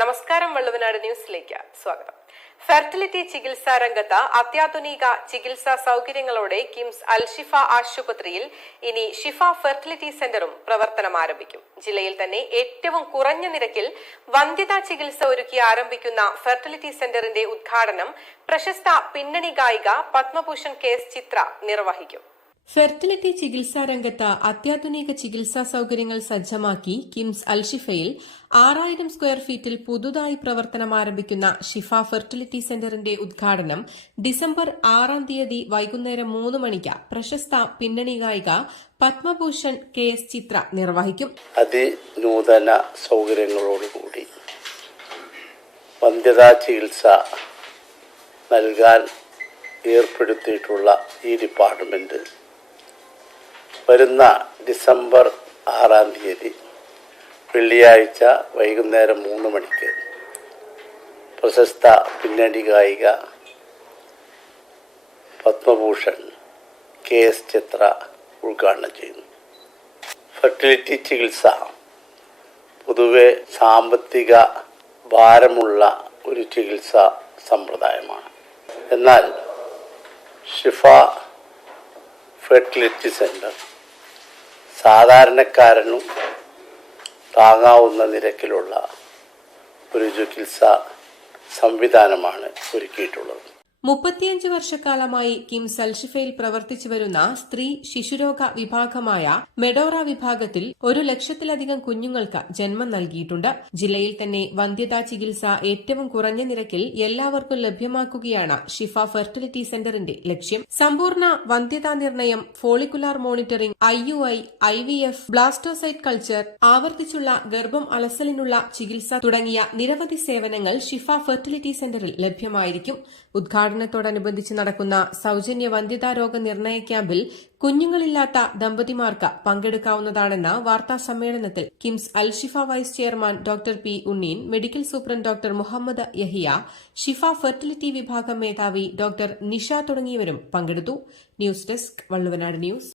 നമസ്കാരം വള്ളുവനാട് ന്യൂസിലേക്ക് സ്വാഗതം. ഫെർട്ടിലിറ്റി ചികിത്സാ രംഗത്ത് അത്യാധുനിക ചികിത്സാ സൗകര്യങ്ങളോടെ കിംസ് അൽ ഷിഫ ആശുപത്രിയിൽ ഇനി ഷിഫ ഫെർട്ടിലിറ്റി സെന്ററും പ്രവർത്തനം ആരംഭിക്കും. ജില്ലയിൽ തന്നെ ഏറ്റവും കുറഞ്ഞ നിരക്കിൽ വന്ധ്യതാ ചികിത്സ ഒരുക്കി ആരംഭിക്കുന്ന ഫെർട്ടിലിറ്റി സെന്ററിന്റെ ഉദ്ഘാടനം പ്രശസ്ത പിന്നണി ഗായിക പത്മഭൂഷൺ കെ എസ് ചിത്ര നിർവഹിക്കും. ഫെർട്ടിലിറ്റി ചികിത്സാ രംഗത്ത് അത്യാധുനിക ചികിത്സാ സൌകര്യങ്ങൾ സജ്ജമാക്കി കിംസ് അൽഷിഫയിൽ ആറായിരം സ്ക്വയർ ഫീറ്റിൽ പുതുതായി പ്രവർത്തനം ആരംഭിക്കുന്ന ഷിഫ ഫെർട്ടിലിറ്റി സെന്ററിന്റെ ഉദ്ഘാടനം ഡിസംബർ ആറാം തീയതി വൈകുന്നേരം മൂന്ന് മണിക്ക് പ്രശസ്ത പിന്നണി ഗായിക പത്മഭൂഷൺ കെ എസ് ചിത്ര നിർവഹിക്കും. അതിനൂതന സൗകര്യങ്ങളോടുകൂടി വന്ധ്യതാ ചികിത്സ നൽകാൻ ഏർപ്പെടുത്തിയിട്ടുള്ള ഈ ഡിപ്പാർട്ട്മെന്റ് വരുന്ന ഡിസംബർ ആറാം തീയതി വെള്ളിയാഴ്ച വൈകുന്നേരം മൂന്ന് മണിക്ക്. പ്രശസ്ത പിന്നണി ഗായിക പത്മഭൂഷൺ കെ എസ് ചിത്ര ഉദ്ഘാടനം ചെയ്യുന്നു. ഫെർട്ടിലിറ്റി ചികിത്സ പൊതുവെ സാമ്പത്തിക ഭാരമുള്ള ഒരു ചികിത്സാ സമ്പ്രദായമാണ്. എന്നാൽ ഷിഫ ഫെർട്ടിലിറ്റി സെന്റർ സാധാരണക്കാരനും താങ്ങാവുന്ന നിരക്കിലുള്ള ഒരു ചികിത്സാ സംവിധാനമാണ് ഒരുക്കിയിട്ടുള്ളത്. മുപ്പത്തിയഞ്ച് വർഷക്കാലമായി കിം സൽഷിഫയിൽ പ്രവർത്തിച്ചു വരുന്ന സ്ത്രീ ശിശുരോഗ വിഭാഗമായ മെഡോറ വിഭാഗത്തിൽ ഒരു ലക്ഷത്തിലധികം കുഞ്ഞുങ്ങൾക്ക് ജന്മം നൽകിയിട്ടുണ്ട്. ജില്ലയിൽ തന്നെ വന്ധ്യതാ ചികിത്സ ഏറ്റവും കുറഞ്ഞ നിരക്കിൽ എല്ലാവർക്കും ലഭ്യമാക്കുകയാണ് ഷിഫ ഫെർട്ടിലിറ്റി സെന്ററിന്റെ ലക്ഷ്യം. സമ്പൂർണ വന്ധ്യതാ നിർണയം follicular monitoring I U I I V F blastocyte culture ആവർത്തിച്ചുള്ള ഗർഭം അലസലിനുള്ള ചികിത്സ തുടങ്ങിയ നിരവധി സേവനങ്ങൾ ഷിഫ ഫെർട്ടിലിറ്റി സെന്ററിൽ ലഭ്യമായിരിക്കും. ഉദ്ഘാടനത്തോടനുബന്ധിച്ച് നടക്കുന്ന സൌജന്യ വന്ധ്യതാ രോഗ നിർണയ ക്യാമ്പിൽ കുഞ്ഞുങ്ങളില്ലാത്ത ദമ്പതിമാർക്ക് പങ്കെടുക്കാവുന്നതാണെന്ന് വാർത്താ സമ്മേളനത്തിൽ KIMS Alshifa vice chairman doctor P Unneen medical superintendent doctor Muhammad Yahiya Shifa fertility വിഭാഗം മേധാവി ഡോക്ടർ നിഷ തുടങ്ങിയവരും പങ്കെടുത്തു. News desk Valluvanad news.